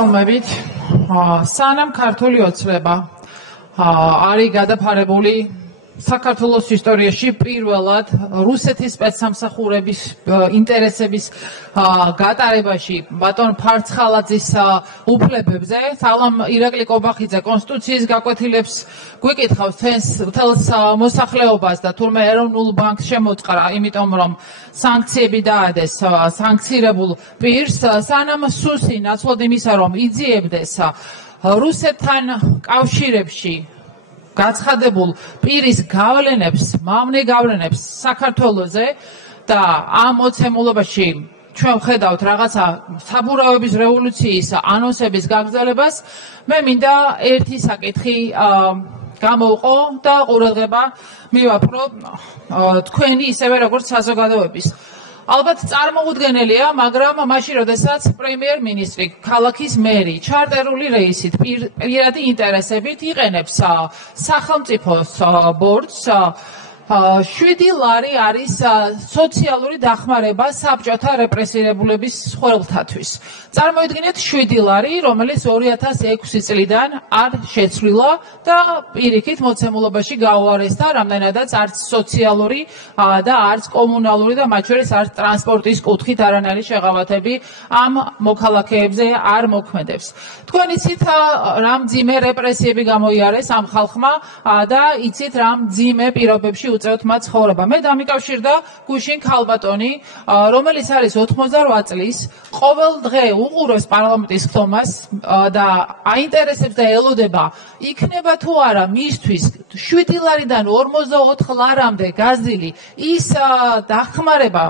მოგესალმებით. სანამ ქართული ოცნება არის გადაფარებული საქართველოს ისტორიაში პირველად რუსეთის სპეცსამსახურების ინტერესების გატარებაში ბატონ ფარცხალაძის უფლებებზე, სალამ ირაკლი კობახიძე კონსტიტუციის გაკვეთილებს გვიკითხავს თელს მოსახლეობას და თურმე ეროვნულ ბანკს შემოწყარა, იმიტომ რომ სანქციები დაადეს სანქცირებულ პირს, სანამ სუსი ნაცვლად იმისა, რომ იძიებდეს რუსეთთან კავშირებში გაცხადებულ პირის გავლენებს, მავნე გავლენებს საქართველოზე და ამ მოცემულობაში ჩვენ ვხედავთ რაღაცა საბურავების რევოლუციის ანონსების გაგრძელებას, მე მინდა ერთი საკითხი გამოვყო და ყურადღება მივაფრო თქვენი ისევე როგორც საზოგადოების. ალბათ წარმოუდგენელია, მაგრამ მაშინ როდესაც პრემიერ-მინისტრი, ქალაქის მერი, ჩარტერული რეისით, პირადი ინტერესებით იყენებს სახელმწიფოს ბორცვს, 7 ლარი არის სოციალური დახმარება საბჭოთა რეპრესირებულების ხველთათვის. წარმოიდგინეთ 7 ლარი, რომელიც 2006 წლიდან არ შეცვლილა და პირიქით მოცემულობაში გაუარესდა, რამდენადაც არც სოციალური და არც კომუნალური და მათ შორის არც ტრანსპორტის კუთხით არანაირი შეღავათები ამ მოქალაქეებზე არ მოქმედებს. თქვენ იცით რა მძიმე რეპრესიები გამოიარეს ამ ხალხმა და იცით რა მძიმე პირობებში უწევთ მათ ცხოვრება. მე დამიკავშირდა გუშინ ქალბატონი, რომელიც არის 88 წლის, ყოველ დღე უყურებს პარლამენტის ხდომას და აინტერესებს და ელოდება, იქნება თუ არა მისთვის 7 ლარიდან 44 ლარამდე გაზრდილი ის დახმარება,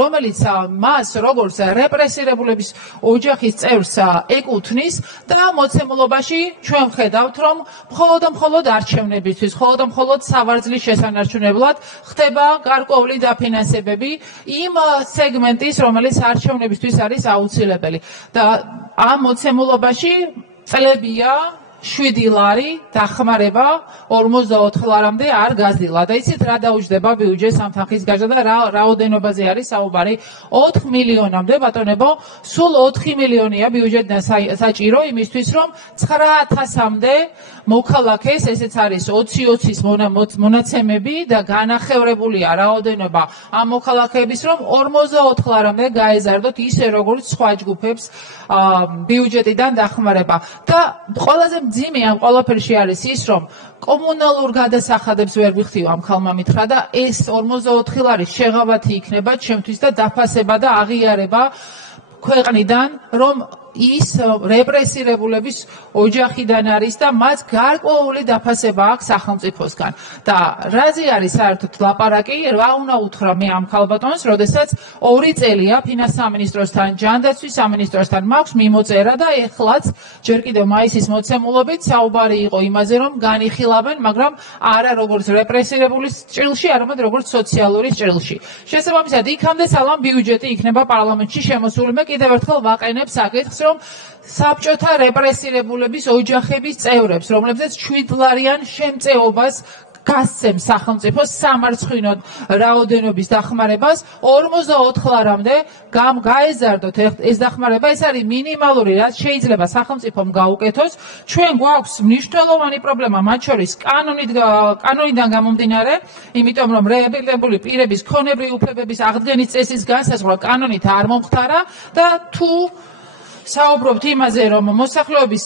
რომელიც მას როგორც რეპრესირებულების ოჯახის წევრს ეკუთვნის და მოცემულობაში ჩვენ ვხედავთ, რომ მხოლოდ არჩევნებისთვის, მხოლოდ სავარძლის შესანარჩუნებლად ხდება გარკვეული დაფინანსებები იმ სეგმენტის, რომელიც არჩევნებისთვის არის აუცილებელი. და ამ მოცემულობაში წლებია 7 ლარი დახმარება 44 ლარამდე არ გაზრდილა და იცით რა დაუჯდება ბიუჯეტს ამ თანხის გარდა და რა რაოდენობაზე არის საუბარი? 4 მილიონამდე ბატონებო, სულ 4 მილიონია ბიუჯეტიდან საჭირო იმისთვის, რომ 9000-მდე მოქალაქეს, ესეც არის 20-20-ის მონაცემები და განახევრებულია რაოდენობა ამ მოქალაქეების, რომ 44 ლარამდე გაეზარდოთ ისე როგორც სხვა ჯგუფებს ბიუჯეტიდან დახმარება. და ყველაზე მძიმე ამ ყველაფერში არის ის, რომ კომუნალურ გადასახადებს ვერ ვიხდივ ამ ხალმა მითხრა და ეს 44 ლარის შეღავათი იქნება ჩემთვის და დაფასება და აღიარება ქვეყნიდან, რომ ის რეპრესირებულების ოჯახიდან არის და მას გარკვეული დაფასება აქვს სახელმწიფოსგან. და რაზე არის საერთოდ ლაპარაკი? რა უნდა უთხრა მე ამ ქალბატონს, როდესაც 2 წელია ფინანსის სამინისტროსთან, ჯანდაცვის სამინისტროსთან მაქვს მიმოწერა და ეხლაც ჯერ კიდევ მაისის მოცემულობით საუბარი იყო იმაზე, რომ განიხილავენ, მაგრამ არა როგორც რეპრესირებულის ჭრილში, არამედ როგორც სოციალურის ჭრილში. შესაბამისად, იქამდე სალამ ბიუჯეტი იქნება პარლამენტში შემოსული. მე კიდევ ერთხელ ვაყენებ საკითხს, რომ საბჭოთა რეპრესირებულების ოჯახების წევრებს, რომლებზეც 7 ლარიან შემწეობას გასცემს სახელმწიფო სამარცხვინოდ რაოდენობის დახმარებას 44 ლარამდე გაეზარდოთ ეს დახმარება. ეს არის მინიმალური, რაც შეიძლება სახელმწიფომ გაუკეთოს. ჩვენ გვაქვს მნიშვნელოვანი პრობლემა, მათ შორის კანონიდან გამომდინარე, იმიტომ რომ რეაბილიტებული პირების ქონებრივი უფლებების აღდგენის წესის განსაზღვრა კანონით არ მომხდარა და თუ საუბრობთ იმაზე, რომ მოსახლეობის